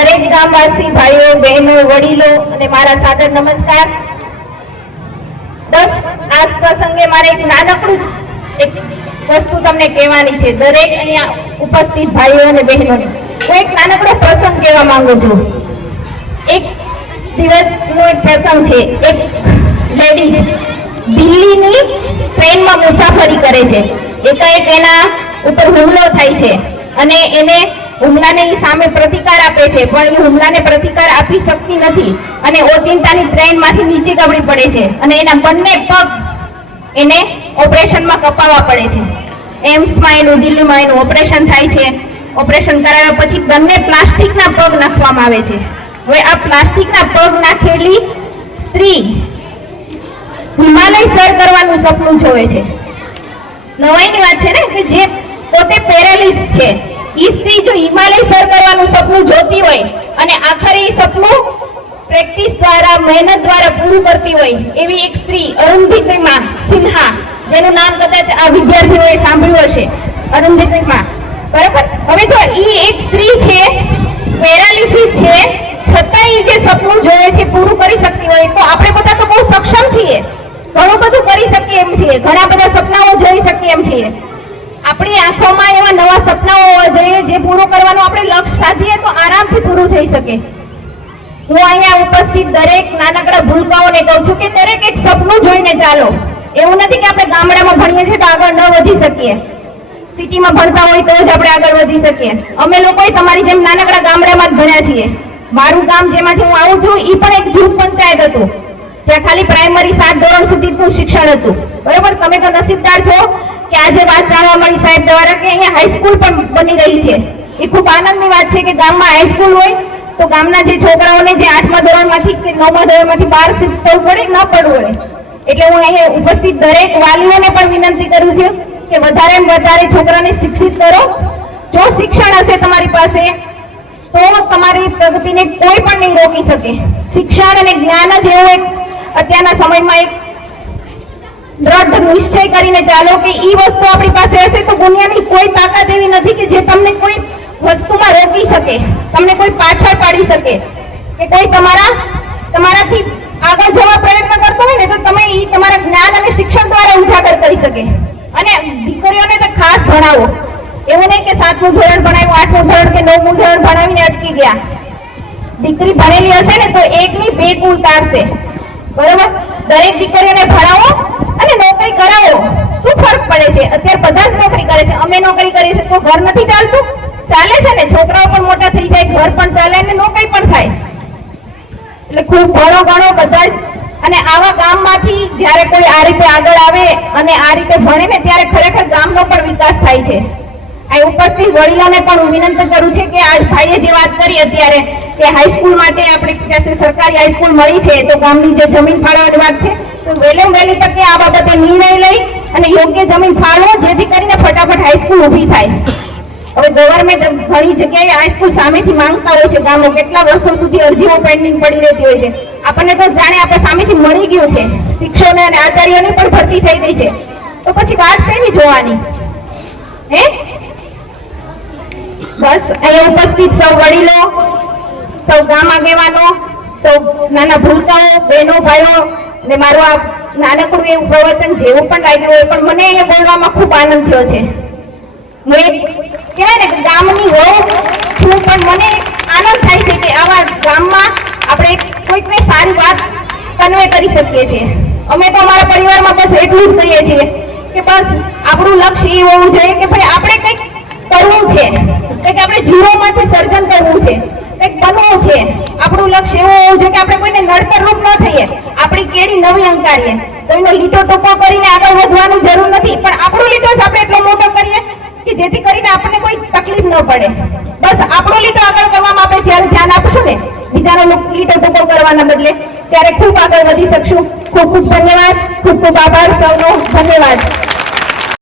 દરેક ગામવાસી ભાઈઓ, બહેનો, વડીલો અને મારા સાદર નમસ્કાર. બસ આ પ્રસંગે મારે એક નાનકડું એક વસ્તુ તમને કહેવાની છે. દરેક અહીંયા ઉપસ્થિત ભાઈઓ અને બહેનોને. હું એક નાનકડો પ્રસંગ કહેવા માંગુ છું. એક દિવસનો એક પ્રસંગ છે. એક લેડી દિલ્હીની ટ્રેનમાં મુસાફરી કરે છે. એકાએક એના ઉપર હુમલો થાય છે અને એને હુમલાને સામે પ્રતિકાર આપે છે, પણ એ હુમલાને પ્રતિકાર આપી શકતી નથી અને ઓચિંતાની ટ્રેનમાંથી નીચે ગબડી પડે છે અને એના બંને પગ એને ઓપરેશનમાં કપાવવા પડે છે. એમ્સમાં એનું, દિલ્હીમાં એનું ઓપરેશન થાય છે. ઓપરેશન કરાવ્યા પછી બંને પ્લાસ્ટિકના પગ નાખવામાં આવે છે. હવે આ પ્લાસ્ટિકના પગ નાખેલી સ્ત્રી હિમાલય સર કરવાનું સપનું જોવે છે. નવાઈની વાત છે ને, કે જે પોતે જો હિમાલય સર કરવાનું સપનું જોતી હોય અને આખરે એ સપનું પ્રેક્ટિસ દ્વારા, મહેનત દ્વારા પૂરું કરતી હોય એવી એક સ્ત્રી અરુંધતિમા સિન્હા, જેનું નામ કદાચ આ વિદ્યાર્થીઓએ સાંભળ્યું હશે. અરુંધતિમા. બરાબર? હવે જો એ એક સ્ત્રી છે, પેરાલિસિસ છે છતાં એ જે સપનું જોવે છે, પૂરું કરી શકતી હોય, તો આપણે બધા તો બહુ સક્ષમ છીએ. ઘણું બધું કરી શકીએ એમ છીએ. ઘણા બધા સપનાઓ જોઈ શકીએ એમ છીએ. આપણી આંખોમાં એવા નવા સપનાઓ હોવા જોઈએ જે પૂરું કરવાનું આપણે લક્ષ્ય સાધીએ તો આરામથી પૂરું થઈ શકે. હું અહીંયા ઉપસ્થિત દરેક નાનકડા ભૂલકાઓને કહું છું કે દરેક એક સપનું જોઈને ચાલો. એવું નથી કે આપણે ગામડામાં ભણીએ છીએ તો આગળ ન વધી શકીએ. સિટીમાં ભણતા હોય તો જ આપણે આગળ વધી શકીએ. અમે લોકોએ તમારી જેમ નાનકડા ગામડામાં જ ભણ્યા છીએ. મારું ગામ જેમાંથી હું આવું છું એ પણ એક જૂથ પંચાયત હતું. જ્યાં ખાલી પ્રાઇમરી સાત ધોરણ સુધીનું શિક્ષણ હતું. બરોબર? તમે તો નસીબદાર છો. કે આજે વાત જાણવા મળી સાહેબ દ્વારા કે અહીંયા હાઈસ્કૂલ પણ બની રહી છે. એ ખૂબ આનંદની વાત છે કે ગામમાં હાઈસ્કૂલ હોય તો ગામના જે છોકરાઓને જે આઠમા ધોરણમાંથી કે નવમા ધોરણમાંથી બહાર શિફ્ટ થવું પડે ન પડવું પડે. એટલે હું અહીંયા ઉપસ્થિત દરેક વાલીઓને પણ વિનંતી કરું છું કે વધારે વધારે છોકરાને શિક્ષિત કરો. જો શિક્ષણ હશે તમારી પાસે, તો તમારી પ્રગતિને કોઈ પણ નહીં રોકી શકે. શિક્ષણ અને જ્ઞાન જ એવું એક અત્યારના સમયમાં એક દ્રઢ નિશ્ચય કરીને ચાલો કે એ વસ્તુ આપણી પાસે હશે તો દુનિયાની કોઈ તાકાત એવી નથી કે જે તમને કોઈ વસ્તુમાં રોકી શકે, તમને કોઈ પાછળ પાડી શકે. કે કોઈ તમારા, તમારાથી આગળ જવા પ્રયત્ન કરતો હોય ને તો તમે એ તમારા જ્ઞાન અને શિક્ષણ દ્વારા ઉજાગર કરી શકે. અને દીકરીઓને તો ખાસ ભણાવો. એવું નહીં કે સાતમું ધોરણ ભણાવ્યું, આઠમું ધોરણ કે નવમું ધોરણ ભણાવીને અટકી ગયા. દીકરી ભણેલી હશે ને તો એકની બે કુલ તારશે બરોબર? દરેક દીકરીઓને ભણાવો અને નોકરી કરાવો. શું ફરક પડે છે? અત્યારે બધા જ નોકરી કરે છે. અમે નોકરી કરીએ છીએ તો ઘર નથી ચાલતું? ચાલે છે ને? છોકરાઓ પણ મોટા થઈ જાય, ઘર પણ ચાલે અને નોકરી પણ થાય. એટલે ખૂબ ઘણો ઘણો બધા જ. અને આવા ગામમાંથી જ્યારે કોઈ આ રીતે આગળ આવે અને આ રીતે ભણે ને, ત્યારે ખરેખર ગામનો પણ વિકાસ થાય છે. આ ઉપસ્થિત વડીલોને પણ હું વિનંતી કરું છું કે આજ ભાઈએ જે વાત કરી અત્યારે કે હાઈસ્કૂલ માટે આપણે સરકારી હાઈસ્કૂલ મળી છે, તો ગામની જે જમીન ફાળવવાની વાત છે, તો વહેલે વહેલી તકે આ બાબતે નિર્ણય લઈ અને યોગ્ય જમીન ફાળવો, જેથી કરીને ફટાફટ હાઈસ્કૂલ ઊભી થાય. હવે ગવર્મેન્ટ ઘણી જગ્યાએ હાઈસ્કૂલ સામેથી માંગતા હોય છે ગામો, કેટલા વર્ષો સુધી અરજીઓ પેન્ડિંગ પડી રહેતી હોય છે. આપણને તો જાણે આપણે સામેથી મળી ગયું છે. શિક્ષકોને અને આચાર્યોની પણ ભરતી થઈ ગઈ છે. તો પછી વાત શેની જોવાની? હે? બસ, અહીંયા ઉપસ્થિત સૌ વડીલો, સૌ ગામ આગેવાનો, સૌ નાના ભૂલકાઓ, બહેનો, ભાઈઓ, ને મારું આ નાનકડું એવું પ્રવચન જેવું પણ લાગ્યું હોય, પણ મને અહીંયા બોલવામાં ખૂબ આનંદ થયો છે. હું એક, કહેવાય ને, ગામની હોઉં છું, પણ મને આનંદ થાય છે કે આવા ગામમાં આપણે કોઈકને સારી વાત કન્વે કરી શકીએ છીએ. અમે તો અમારા પરિવારમાં બસ એટલું જ કહીએ છીએ કે બસ આપણું લક્ષ્ય એ હોવું જોઈએ કે ભાઈ આપણે કંઈક કરવું છે. સર્જન છે. કંઈક બનવું છે. આપણું લક્ષ્ય એવું હોવું છે કે આપણે કોઈને નડતર રૂપ ન થઈએ. આપણી કેડી નવી અંકારીએ કોઈનો લીટો ટૂંકો કરીને આગળ વધવાની જરૂર નથી. પણ આપણો લીટો આપણે એટલો મોટો કરીએ કે જેથી કરીને આપણને કોઈ તકલીફ ન પડે. બસ આપણો લીટો આગળ કરવામાં આપણે જ્યારે ધ્યાન આપશું ને, બીજાનો લીટો ટૂંકો કરવાના બદલે, ત્યારે ખૂબ આગળ વધી શકશું. ખૂબ ખૂબ ધન્યવાદ. ખૂબ ખૂબ આભાર સૌનો. ધન્યવાદ.